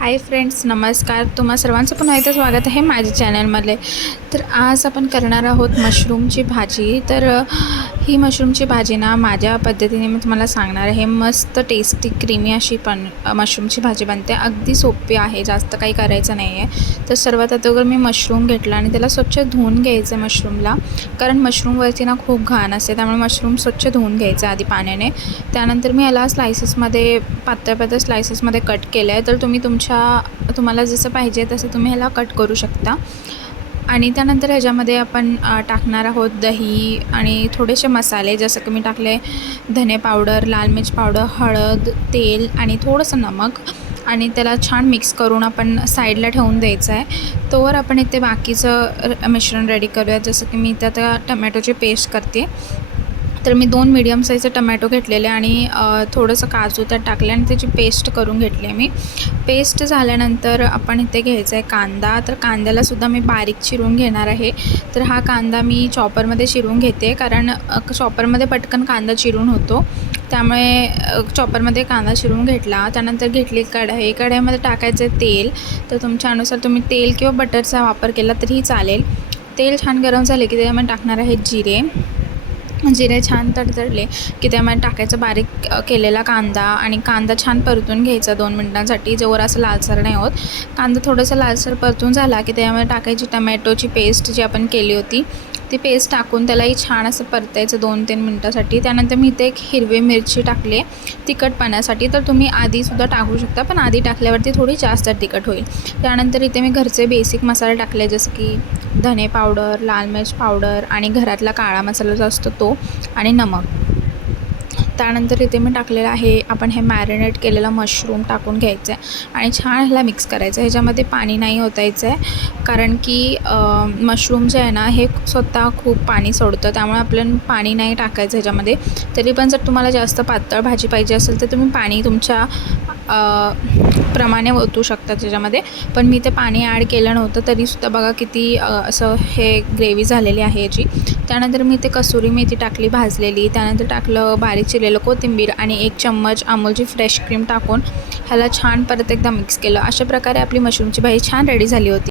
Hi friends, नमस्कार. तुम्हा सर्वांचं पुन्हा एकदा स्वागत आहे माझ्या चॅनलमध्ये. तर आज आपण करणार आहोत मशरूमची भाजी. तर ही मशरूमची भाजी ना माझ्या पद्धतीने मी तुम्हाला सांगणार आहे. मस्त टेस्टी क्रीमी अशी पण मशरूमची भाजी बनते. अगदी सोपी आहे, जास्त काही करायचं नाही आहे. तर सर्वात अगोदर मी मशरूम घेतला आणि त्याला स्वच्छ धुवून घ्यायचं आहे मशरूमला, कारण मशरूमवरती ना खूप घाण असते, त्यामुळे मशरूम स्वच्छ धुवून घ्यायचं आधी पाण्याने. त्यानंतर मी याला स्लायसेसमध्ये पातळ स्लायसेसमध्ये कट केलं आहे. तर तुम्हाला जसं पाहिजे तसं तुम्ही ह्याला कट करू शकता. आणि त्यानंतर ह्याच्यामध्ये आपण टाकणार आहोत दही आणि थोडेसे मसाले, जसं की मी टाकले धने पावडर, लाल मिर्च पावडर, हळद, तेल आणि थोडंसं नमक. आणि त्याला छान मिक्स करून आपण साईडला ठेवून द्यायचं आहे. तोवर आपण इथे बाकीचं मिश्रण रेडी करूया. जसं की मी इथं आता टमॅटोची पेस्ट करते. तर मी 2 मीडियम साईजचे टमॅटो घेतलेले आणि थोडंसं काजू त्यात टाकले आणि त्याची पेस्ट करून घेतली आहे मी. पेस्ट झाल्यानंतर आपण इथे घ्यायचा आहे कांदा. तर कांद्यालासुद्धा मी बारीक चिरून घेणार आहे. तर हा कांदा मी चॉपरमध्ये चिरून घेते, कारण चॉपरमध्ये पटकन कांदा चिरून होतो, त्यामुळे चॉपरमध्ये कांदा चिरून घेतला. त्यानंतर घेतली कढई. कढईमध्ये टाकायचं तेल. तर तुमच्यानुसार तुम्ही तेल किंवा बटरचा वापर केला तरीही चालेल. तेल छान गरम झाले की त्यामध्ये टाकणार आहे जिरे छान तडतडले की त्यामध्ये टाकायचं बारीक केलेला कांदा आणि कांदा छान परतून घ्यायचा 2 मिनिटांसाठी, जोवर असं लालसर नाही होत. कांदा थोडासा लालसर परतून झाला की त्यामध्ये टाकायची टमॅटोची पेस्ट जी आपण केली होती ती पेस्ट टाकून त्यालाही छान असं परतायचं 2-3 मिनटासाठी. त्यानंतर मी इथे एक हिरवी मिरची टाकली तिखटपणासाठी. तर तुम्ही आधीसुद्धा टाकू शकता, पण आधी टाकल्यावरती थोडी जास्त तिखट होईल. त्यानंतर इथे मी घरचे बेसिक मसाले टाकले, जसं की धने पावडर, लाल मिर्च पावडर आणि घरातला काळा मसाला जो असतो तो, आणि नमक. त्यानंतर इथे मी टाकलेलं आहे आपण हे मॅरिनेट केलेलं मशरूम टाकून घ्यायचं आहे आणि छान ह्याला मिक्स करायचं आहे. ह्याच्यामध्ये पाणी नाही ओतायचं आहे, कारण की मशरूम जे आहे ना हे स्वतः खूप पाणी सोडतं, त्यामुळे आपल्याला पाणी नाही टाकायचं ह्याच्यामध्ये. तरी पण जर तुम्हाला जास्त पातळ भाजी पाहिजे असेल तर तुम्ही पाणी तुमच्या प्रमाणे ओतू शकता त्याच्यामध्ये. पण मी ते पाणी ॲड केलं नव्हतं, तरीसुद्धा बघा किती असं हे ग्रेव्ही झालेली आहे याची. त्यानंतर मी ते कसुरी मेथी टाकली भाजलेली. त्यानंतर टाकलं बारीक चिरलेलं कोथिंबीर आणि 1 चम्मच अमूलची फ्रेश क्रीम टाकून ह्याला छान परत एकदा मिक्स केलं. अशा प्रकारे आपली मशरूमची भाजी छान रेडी झाली होती.